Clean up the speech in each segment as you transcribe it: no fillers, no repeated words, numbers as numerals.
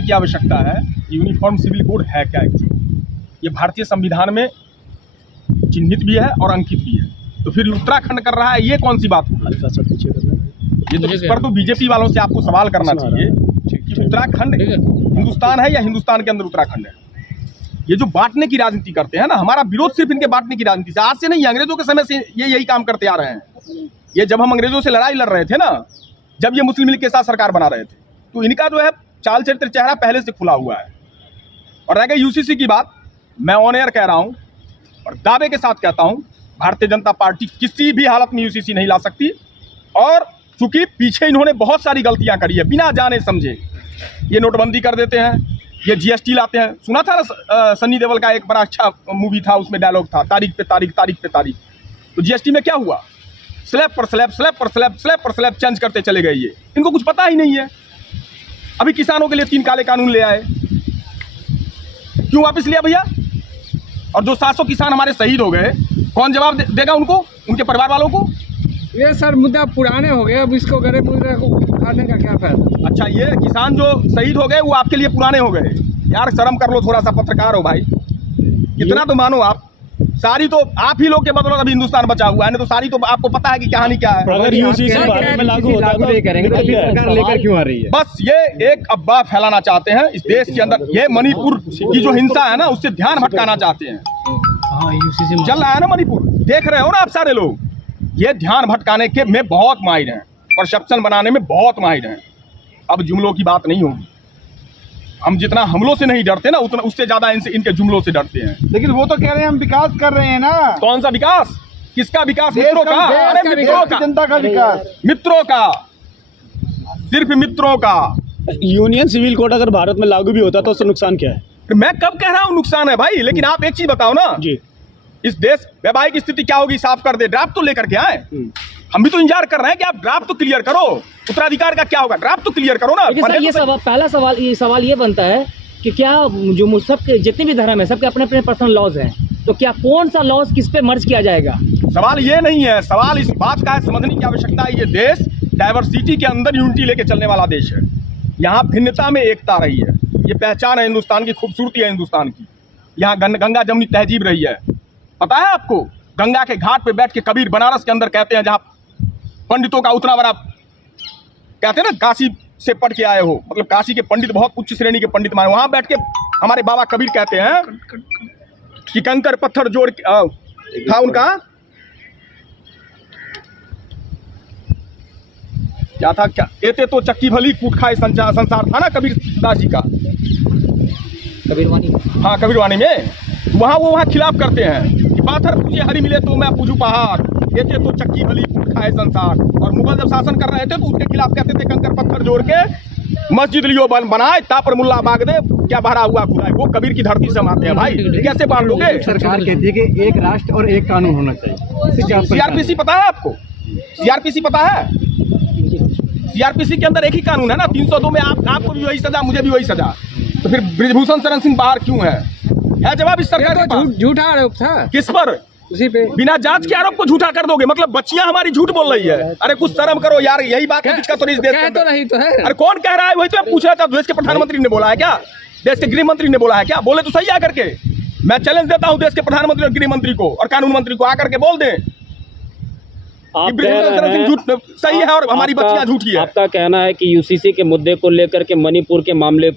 समझने की आवश्यकता है यूनिफॉर्म सिविल कोड है क्या एक्चुअली। ये भारतीय संविधान में चिन्हित भी है और अंकित भी है, तो फिर उत्तराखंड कर रहा है, ये कौन सी बात हुई? ये तो इस पर तो बीजेपी वालों से आपको सवाल करना चाहिए कि उत्तराखंड हिंदुस्तान है या हिंदुस्तान के अंदर उत्तराखंड है। ये जो बांटने की राजनीति करते हैं ना, हमारा विरोध सिर्फ इनके बांटने की राजनीति से, आज से नहीं, अंग्रेजों के समय से ये यही काम करते आ रहे हैं। ये जब हम अंग्रेजों से लड़ाई लड़ रहे थे ना, जब ये मुस्लिम लीग के साथ सरकार बना रहे थे, तो इनका जो है चाल चरित्र चेहरा पहले से खुला हुआ है। और रह गई यूसीसी की बात, मैं ऑन एयर कह रहा हूं और दावे के साथ कहता हूं, भारतीय जनता पार्टी किसी भी हालत में यूसीसी नहीं ला सकती। और चूंकि पीछे इन्होंने बहुत सारी गलतियां करी है बिना जाने समझे, ये नोटबंदी कर देते हैं, ये जीएसटी लाते हैं। सुना था ना सन्नी देओल का एक बड़ा अच्छा मूवी था, उसमें डायलॉग था, तारीख पे तारीख, तारीख पे तारीख। तो जीएसटी में क्या हुआ? स्लैब पर स्लैब, स्लैब पर स्लैब, स्लैब पर स्लैब चेंज करते चले गए। ये इनको कुछ पता ही नहीं है। अभी किसानों के लिए 3 काले कानून ले आए, क्यों वापस लिया भैया? और जो 700 किसान हमारे शहीद हो गए, कौन जवाब देगा उनको, उनके परिवार वालों को? ये सर मुद्दा पुराने हो गए, अब इसको गरीब मुद्दे को उठाने का क्या फायदा? अच्छा, ये किसान जो शहीद हो गए वो आपके लिए पुराने हो गए? यार शर्म कर लो थोड़ा सा, पत्रकार हो भाई, इतना तो मानो आप। सारी तो आप ही लोग के बदौलत अभी हिंदुस्तान बचा हुआ है, नहीं तो सारी तो आपको पता है कि कहानी क्या है। अगर यूसीसी भारत में लागू होता तो करेंगे तो सरकार लेकर क्यों आ रही है? बस ये एक अफवाह फैलाना चाहते हैं इस देश के अंदर। ये मणिपुर की जो हिंसा है ना, उससे ध्यान भटकाना चाहते हैं। चल रहा है ना मणिपुर, देख रहे हो ना आप सारे लोग। ये ध्यान भटकाने के में बहुत माहिर हैं, परसेप्शन बनाने में बहुत माहिर हैं। अब जुमलों की बात नहीं होगी। हम जितना हमलों से नहीं डरते ना, उतना उससे ज्यादा इनके जुमलों से डरते हैं। लेकिन वो तो कह रहे हैं हम विकास कर रहे हैं ना। कौन सा विकास? किसका विकास? मित्रों का? अरे मित्रों का, जनता का विकास, मित्रों का, सिर्फ मित्रों का। यूनियन सिविल कोड अगर भारत में लागू भी होता तो उससे नुकसान क्या है? मैं कब कह रहा हूँ नुकसान है भाई, लेकिन आप एक चीज बताओ ना जी, इस देश वैवाहिक स्थिति क्या होगी, साफ कर दे। ड्राफ्ट तो लेकर के आए, हम भी तो इंतजार कर रहे हैं कि आप ड्राफ्ट तो क्लियर करो। उत्तराधिकार का क्या होगा, ड्राफ्ट तो क्लियर करो ना। ये पहला सवाल ये बनता है कि क्या जो सबके जितने भी धर्म है, सबके अपने अपने पर्सनल लॉज हैं, तो क्या कौन सा लॉज किस पे मर्ज किया जाएगा? सवाल ये नहीं है, सवाल इस बात का है, समझने की आवश्यकता है। ये देश डाइवर्सिटी के अंदर यूनिटी लेके चलने वाला देश है। यहाँ भिन्नता में एकता रही है, ये पहचान है हिंदुस्तान की, खूबसूरती है हिंदुस्तान की। यहाँ गंगा जमुनी तहजीब रही है। पता है आपको, गंगा के घाट पे बैठ के कबीर बनारस के अंदर कहते हैं, जहाँ पंडितों का उतना बड़ा, कहते हैं ना काशी से पढ़ के आए हो, मतलब काशी के पंडित बहुत उच्च श्रेणी के पंडित माने, वहां बैठ के हमारे बाबा कबीर कहते हैं कि कंकर पत्थर जोड़ था उनका क्या था, क्या एते तो चक्की भली कूट खाए संसार था ना कबीर दास जी का, कबीरवानी। हाँ कबीरवानी में। वहाँ खिलाफ करते हैं कि पाथर पूजे हरि मिले तो मैं पूजू पहाड़, एते तो चक्की भली कूट खाए संसार। और मुगल जब शासन कर रहे थे तो उसके खिलाफ कहते थे कंकर पत्थर जोड़ के मस्जिद लियो बनाए, तापर मुल्ला बाग दे क्या भरा हुआ खुदाए। वो कबीर की धरती से मानते हैं भाई, कैसे बांट लोगे? सरकार कहती है कि एक राष्ट्र और एक कानून होना चाहिए। सीआरपीसी पता है आपको? सीआरपीसी पता है? सीआरपीसी के अंदर एक ही कानून है ना, 302 में आपको भी वही सजा, मुझे भी वही सजा। तो फिर ब्रिजभूषण शरण सिंह बाहर क्यों है जवाब इस सरकार के पास? झूठा आरोप था। किस पर? उसी पे। बिना जांच के आरोप को झूठा कर दोगे, मतलब बच्चियां हमारी झूठ बोल रही है। अरे कुछ शर्म करो यार, यही बात है दिक्कत हो रही है इस देश में। तो नहीं तो है। अरे कौन कह रहा है? वही तो मैं पूछ रहा था। देश के प्रधानमंत्री ने बोला है क्या? देश के गृह मंत्री ने बोला है क्या? बोले तो सही आकर के। मैं चैलेंज देता हूं देश के प्रधानमंत्री और गृह मंत्री को और कानून मंत्री को, आकर के बोल दें सही है और हमारी बच्चियां झूठी है। आपका कहना है कि यूसीसी के मुद्दे को लेकर के मणिपुर के मामले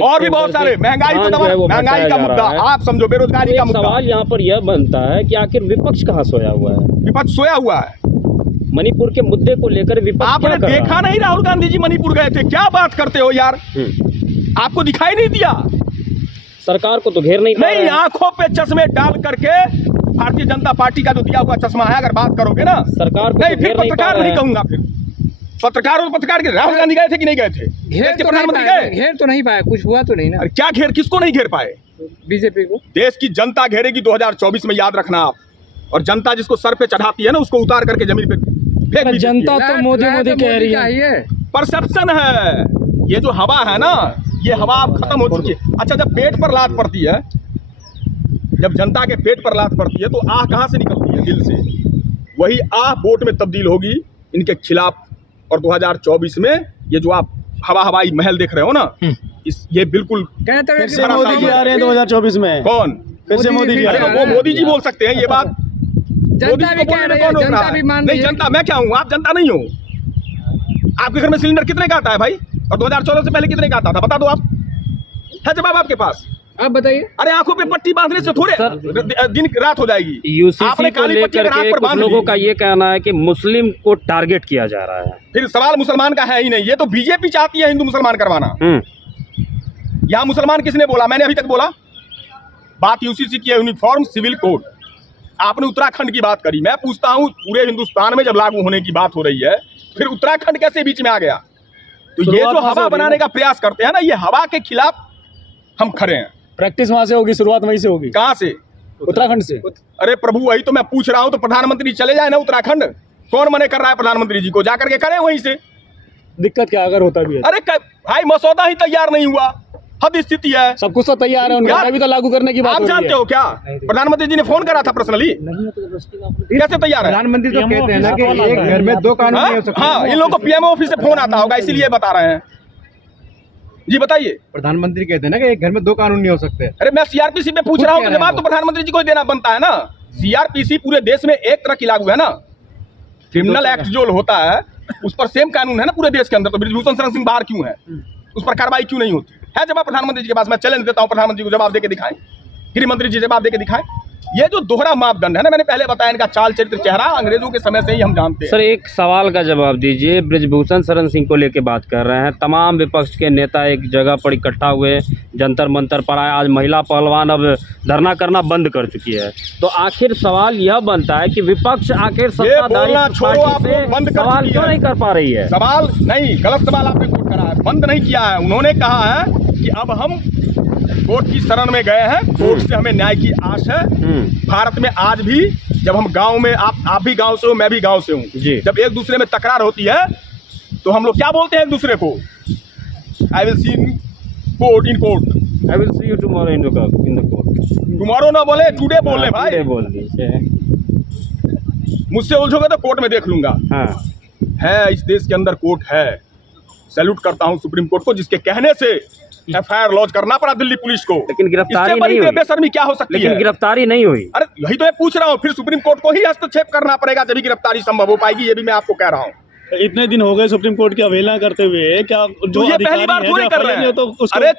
और भी बहुत सारे, महंगाई का मुद्दा आप समझो, बेरोजगारी का मुद्दा। सवाल यहाँ पर यह बनता है कि आखिर विपक्ष कहाँ सोया हुआ है? विपक्ष सोया हुआ है मणिपुर के मुद्दे को लेकर। विपक्ष आपने देखा नहीं राहुल गांधी जी मणिपुर गए थे? क्या बात करते हो यार, आपको दिखाई नहीं दिया? सरकार को तो घेर नहीं, आंखों पे चश्मे डाल करके भारतीय जनता पार्टी का जो दिया हुआ चश्मा है, अगर बात करोगे ना सरकार नहीं, फिर पत्रकार नहीं कहूंगा। फिर पत्रकार और पत्रकार के राहुल गांधी गए थे कि नहीं गए थे? घेर तो प्रधानमंत्री गए, घेर तो नहीं पाया, कुछ हुआ तो नहीं ना। क्या घेर, किसको नहीं घेर पाए? बीजेपी को। देश की जनता घेरेगी 2024 में, याद रखना आप। और जनता जिसको सर पे चढ़ाती है ना, उसको उतार करके जमीन पे फेंक। जनता तो मोदी कह रही है, परसेप्शन है। ये जो हवा है ना, ये हवा अब खत्म हो चुकी है। अच्छा, जब पेट पर लात पड़ती है, जब जनता के पेट पर लात पड़ती है तो आह कहाँ से निकलती है? दिल से। वही आह वोट में तब्दील होगी इनके खिलाफ। और 2024 में ये जो आप हवाई महल देख रहे हो ना, ये बिल्कुल कह तो फिर से सारा मोदी जी आ रहे हैं 2024 में, कौन फिर से मोदी जी आ अरे रहे तो हैं। वो मोदी जी बोल सकते हैं ये बात। मोदी जनता जी भी को कह बोलने रही में है, कौन रोक रहा जनता भी है? मान नहीं रही है। जनता मैं क्या हूँ, आप जनता नहीं हो। आपके घर में सिलेंडर कितने का आता है भाई, और 2014 से पहले कितने का आता था, बता दो आप, है जवाब आपके पास? आप बताइए। अरे आंखों पे पट्टी बांधने से थोड़े दिन रात हो जाएगी। यूसीसी आपने को काली पट्टी लेकर अगर आंख के पर कुछ बांध लोगों ली, का ये कहना है कि मुस्लिम को टारगेट किया जा रहा है। फिर सवाल मुसलमान का है ही नहीं, ये तो बीजेपी चाहती है हिंदू मुसलमान करवाना। यहाँ मुसलमान किसने बोला, मैंने अभी तक बोला? बात यूसीसी की है, यूनिफॉर्म सिविल कोड। आपने उत्तराखंड की बात करी, मैं पूछता हूँ पूरे हिंदुस्तान में जब लागू होने की बात हो रही है, फिर उत्तराखंड कैसे बीच में आ गया? तो ये जो हवा बनाने का प्रयास करते हैं ना, ये हवा के खिलाफ हम खड़े हैं। प्रैक्टिस वहाँ से होगी, शुरुआत वहीं से होगी, कहाँ से? उत्तराखंड से। अरे प्रभु वही तो मैं पूछ रहा हूँ, तो प्रधानमंत्री चले जाए ना उत्तराखंड, कौन मने कर रहा है प्रधानमंत्री जी को? जाकर के करें वहीं से। दिक्कत क्या अगर होता भी है? अरे भाई मसौदा ही तैयार नहीं हुआ, हद स्थिति है। सब कुछ तो तैयार है, उनका यार, अभी तो लागू करने की बात आप हो रही जानते है। हो क्या, प्रधानमंत्री जी ने फोन करा था पर्सनली, कैसे तैयार है? प्रधानमंत्री तो कहते हैं ना कि एक घर में दो कानून नहीं हो सकते। हाँ, इन लोगों को पीएमओ ऑफिस से फोन आता होगा, इसीलिए बता रहे हैं। जी बताइए। प्रधानमंत्री कहते हैं ना कि एक घर में दो कानून नहीं हो सकते। अरे मैं सीआरपीसी पे पूछ रहा हूँ, तो जवाब तो प्रधानमंत्री जी को ही देना बनता है ना। सीआरपीसी पूरे देश में एक तरह की लागू है ना, क्रिमिनल एक्ट जो होता है उस पर सेम कानून है ना पूरे देश के अंदर। तो ब्रिजभूषण शरण सिंह बाहर क्यों है, उस पर कार्रवाई क्यों नहीं होती है? जवाब प्रधानमंत्री जी के पास, मैं चैलेंज देता हूँ प्रधानमंत्री को जवाब देके दिखाएं, गृह मंत्री जी जवाब देके दिखाएं। ये जो दोहरा मापदंड है ना, मैंने पहले बताया, इनका चाल चरित्र चेहरा अंग्रेजों के समय से ही हम जानते हैं। सर एक सवाल का जवाब दीजिए, ब्रिजभूषण शरण सिंह को लेके बात कर रहे हैं, तमाम विपक्ष के नेता एक जगह पर इकट्ठा हुए, जंतर मंतर पर आए, आज महिला पहलवान अब धरना करना बंद कर चुकी है। तो आखिर सवाल यह बनता है कि विपक्ष आखिर सत्ताधारी बोलना छोड़ो, आप पार्टी लोग बंद से कर सवाल चुकी क्यों है। नहीं कर पा रही है? सवाल नहीं, गलत सवाल आपने कोट करा है, बंद नहीं किया है। उन्होंने कहा है कि अब हम कोर्ट की शरण में गए हैं, कोर्ट से हमें न्याय की आश है। भारत में आज भी जब हम गांव में, आप भी गांव से हो, मैं भी गांव से हूँ, जब एक दूसरे में तकरार होती है तो हम लोग क्या बोलते हैं एक दूसरे को? I will see court in court, I will see you tomorrow in the court. Tomorrow ना बोले, टुडे बोले भाई। टुडे बोल दीजिए। मुझसे उलझोगे तो कोर्ट में देख लूंगा। हाँ, है, इस देश के अंदर कोर्ट है। सैल्यूट करता हूँ सुप्रीम कोर्ट को, जिसके कहने से एफआईआर लॉन्च करना पड़ा दिल्ली पुलिस को। लेकिन गिरफ्तारी इससे बड़ी नहीं हुई। बेशर्मी क्या हो सकती लेकिन है? गिरफ्तारी नहीं हुई। अरे यही तो मैं पूछ रहा हूँ, फिर सुप्रीम कोर्ट को ही हस्तक्षेप करना पड़ेगा तभी गिरफ्तारी संभव हो पाएगी, ये भी मैं आपको कह रहा हूँ। इतने दिन हो गए सुप्रीम कोर्ट की अवहेलना करते हुए, क्या तो जो ये अधिकारी पहली बार हैं, थोड़ी जो कर रहे FIR हैं। तो उसको अरे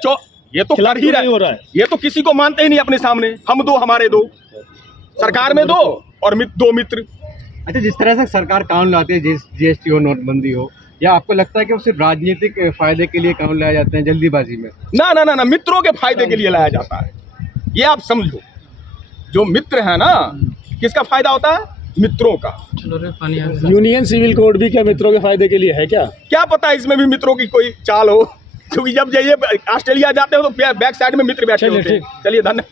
ये तो खिलाफ कर ही तो नहीं हो रहा है। ये तो किसी को मानते ही नहीं अपने सामने। हम दो हमारे दो, सरकार में दो और दो मित्र। अच्छा, जिस तरह से सरकार कानून लाती है, जीएसटी हो, नोटबंदी हो, या आपको लगता है कि वो सिर्फ राजनीतिक फायदे के लिए कानून लाए जाते हैं जल्दीबाजी में? ना ना ना ना, मित्रों के फायदे के लिए लाया जाता है, ये आप समझो। जो मित्र है ना, किसका फायदा होता है? मित्रों का। यूनियन सिविल कोड भी क्या मित्रों के फायदे के लिए है क्या? क्या पता इसमें भी मित्रों की कोई चाल हो, क्योंकि जब ये ऑस्ट्रेलिया जाते हो तो बैक साइड में मित्र बैठे होते हैं। चलिए धन्यवाद।